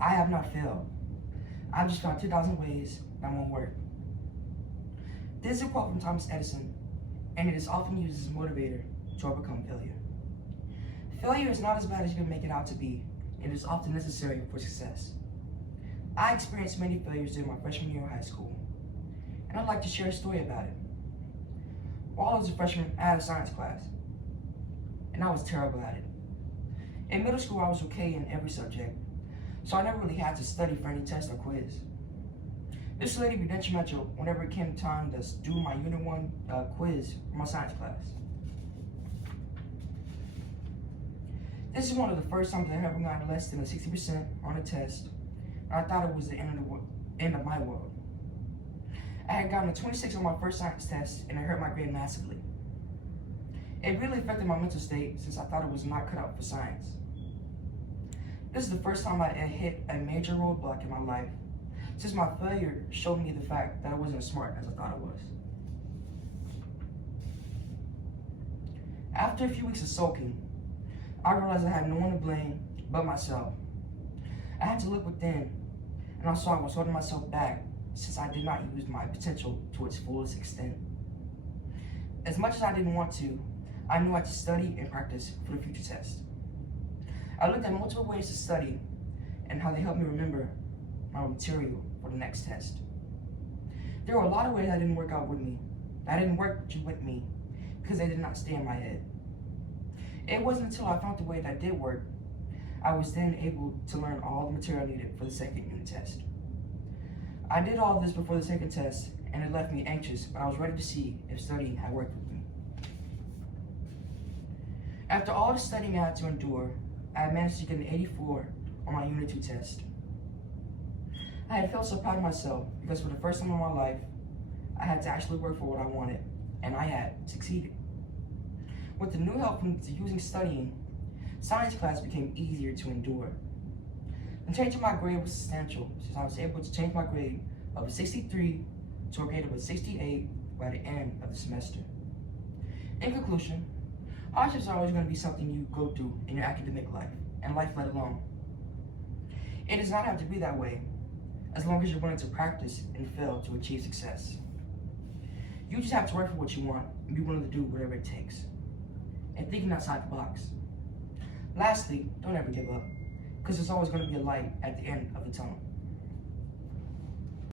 I have not failed. I've just found 2,000 ways that won't work. This is a quote from Thomas Edison, and it is often used as a motivator to overcome failure. Failure is not as bad as you can make it out to be, and it is often necessary for success. I experienced many failures during my freshman year of high school, and I'd like to share a story about it. While I was a freshman, I had a science class, and I was terrible at it. In middle school, I was okay in every subject, so I never really had to study for any test or quiz. This lady would be detrimental whenever it came time to do my Unit 1 quiz for my science class. This is one of the first times I ever got less than a 60% on a test, and I thought it was the end of my world. I had gotten a 26 on my first science test, and it hurt my grade massively. It really affected my mental state since I thought it was not cut out for science. This is the first time I had hit a major roadblock in my life, since my failure showed me the fact that I wasn't as smart as I thought I was. After a few weeks of sulking, I realized I had no one to blame but myself. I had to look within, and I saw I was holding myself back since I did not use my potential to its fullest extent. As much as I didn't want to, I knew I had to study and practice for the future test. I looked at multiple ways to study and how they helped me remember my material for the next test. There were a lot of ways that didn't work out with me, that didn't work with me because they did not stay in my head. It wasn't until I found the way that did work, I was then able to learn all the material needed for the second unit test. I did all of this before the second test, and it left me anxious, but I was ready to see if studying had worked with me. After all the studying I had to endure, I had managed to get an 84 on my Unit 2 test. I had felt so proud of myself because for the first time in my life, I had to actually work for what I wanted, and I had succeeded. With the new help from using studying, science class became easier to endure. And changing my grade was substantial since I was able to change my grade of a 63 to a grade of a 68 by the end of the semester. In conclusion, hardships are always going to be something you go through in your academic life, and life let alone. It does not have to be that way, as long as you're willing to practice and fail to achieve success. You just have to work for what you want and be willing to do whatever it takes, and thinking outside the box. Lastly, don't ever give up, because there's always going to be a light at the end of the tunnel.